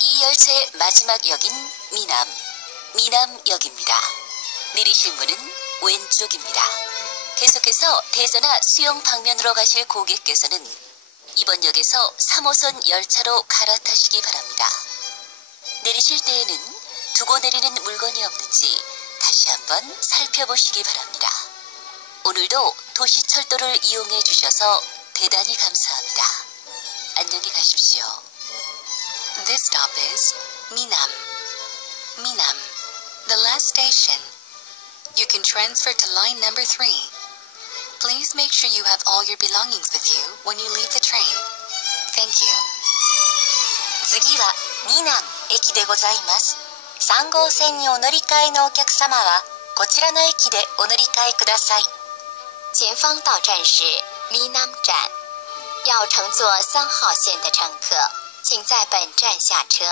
이 열차의 마지막 역인 미남, 미남역입니다. 내리실 문은 왼쪽입니다. 계속해서 대전화 수영 방면으로 가실 고객께서는 이번 역에서 3호선 열차로 갈아타시기 바랍니다. 내리실 때에는 두고 내리는 물건이 없는지 다시 한번 살펴보시기 바랍니다. 오늘도 도시철도를 이용해 주셔서 대단히 감사합니다. 안녕히 가십시오. This stop is Minam. Minam, the last station. You can transfer to line number 3. Please make sure you have all your belongings with you when you leave the train. Thank you. 次はミナン駅でございます。3号線にお乗り換えのお客様はこちらの駅でお乗り換えください。前方到站是 Minam 站，要乘坐三号线的乘客，请在本站下车。